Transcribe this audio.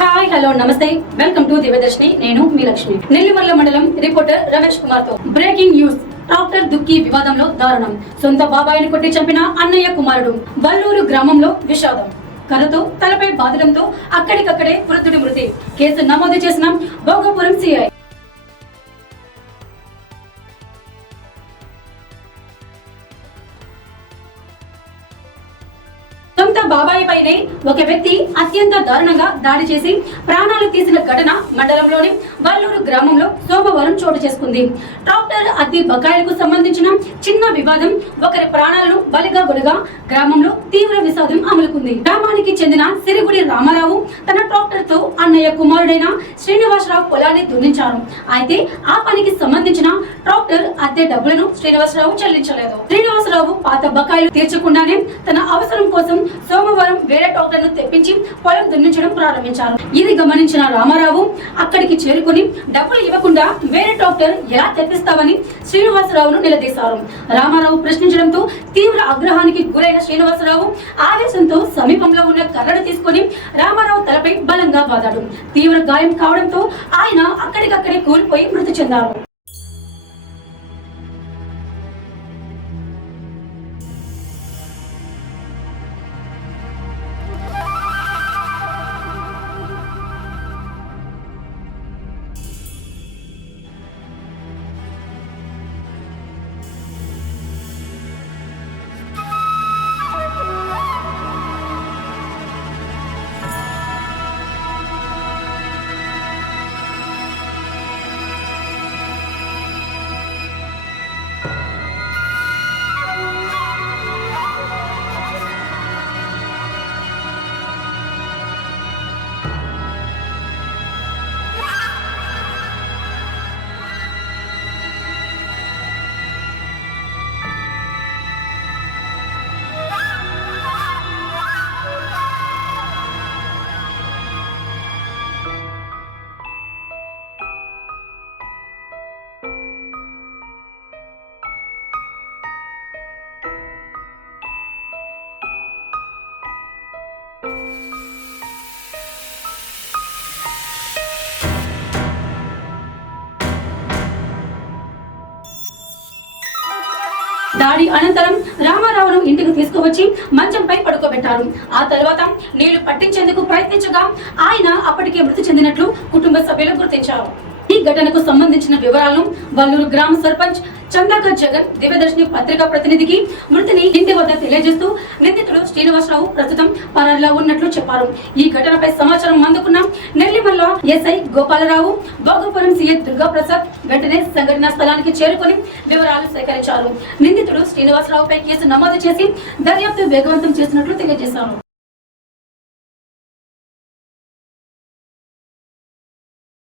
Hi hello నమస్తే welcome to Divyadarshini. నేను మీ లక్ష్మి. నెల్లిమర్ల మండలం రిపోర్టర్ రమేష్ కుమార్ తో బ్రేకింగ్ న్యూస్. డాక్టర్ దుక్కి వివాదంలో దారుణం. సొంత బాబాయిని కొట్టి చంపిన అన్నయ్య కుమారుడు. వల్లూరు గ్రామంలో విషాదం. కర్రతో తలపై బాధడంతో అక్కడికక్కడే వృద్ధుడి మృతి. కేసు నమోదు చేసిన భోగపురం సిఐ. సొంత బాబాయి పైనే ఒక వ్యక్తి అత్యంత దారుణంగా దాడి చేసి ప్రాణాలు తీసిన ఘటన మండలంలోని వల్లూరు గ్రామంలో సోమవారం చోటు చేసుకుంది. ట్రాక్టర్ అద్దె బకాయిలకు సంబంధించిన చిన్న వివాదం ఒకరి ప్రాణాలను బలిగా గొడగా గ్రామంలో తీవ్ర విషాదం అమలుకుంది. గ్రామానికి చెందిన సిరిగుడి రామారావు తన ట్రాక్టర్ తో అన్నయ్య కుమారుడైన శ్రీనివాసరావు పొలాన్ని దున్నించారు. అయితే ఆ పనికి సంబంధించిన ట్రాక్టర్ అద్దె డబ్బులను శ్రీనివాసరావు చెల్లించలేదు. శ్రీనివాసరావు పాత బకాయిలు తీర్చకుండానే తన అవసరం కోసం సోమవారం వేరే ట్రాక్టర్ ను తెప్పించి పొలం దున్నించడం ప్రారంభించారు. ఇది గమనించిన రామారావు అక్కడికి చేరుకుని డబ్బులు ఇవ్వకుండా వేరే ట్రాక్టర్ ఎలా తెప్పిస్తావని శ్రీనివాసరావును నిలదీశారు. రామారావు ప్రశ్నించడంతో తీవ్ర ఆగ్రహానికి గురైన శ్రీనివాసరావు ఆవేశంతో సమీపంలో ఉన్న కర్రను తీసుకుని రామారావు తలపై బలంగా బాదాడు. తీవ్ర గాయం కావడంతో ఆయన అక్కడికక్కడే కూలిపోయి మృతి చెందారు. దాడి అనంతరం రామారావును ఇంటికి తీసుకువచ్చి మంచంపై పడుకోబెట్టారు. ఆ తర్వాత నీళ్లు పట్టించేందుకు ప్రయత్నించగా ఆయన అప్పటికే మృతి చెందినట్లు కుటుంబ సభ్యులు గుర్తించారు. ఈ ఘటనకు సంబంధించిన వివరాలను వల్లూరు గ్రామ సర్పంచ్ చందాకర్ జగన్ దివ్యదర్శిని పత్రికా ప్రతినిధికి మృతిని ఇంటి వద్ద తెలియజేస్తూ నిందితుడు శ్రీనివాసరావు ప్రస్తుతం పరారిలో ఉన్నట్లు చెప్పారు. ఈ ఘటనపై సమాచారం అందుకున్న నెల్లిమల్ల ఎస్ఐ గోపాలరావు, భోగపురం సిఐ దుర్గాప్రసాద్ వెంటనే సంఘటనా స్థలానికి చేరుకుని వివరాలు సేకరించారు. నిందితుడు శ్రీనివాసరావుపై కేసు నమోదు చేసి దర్యాప్తు వేగవంతం చేసినట్లు తెలియజేశారు.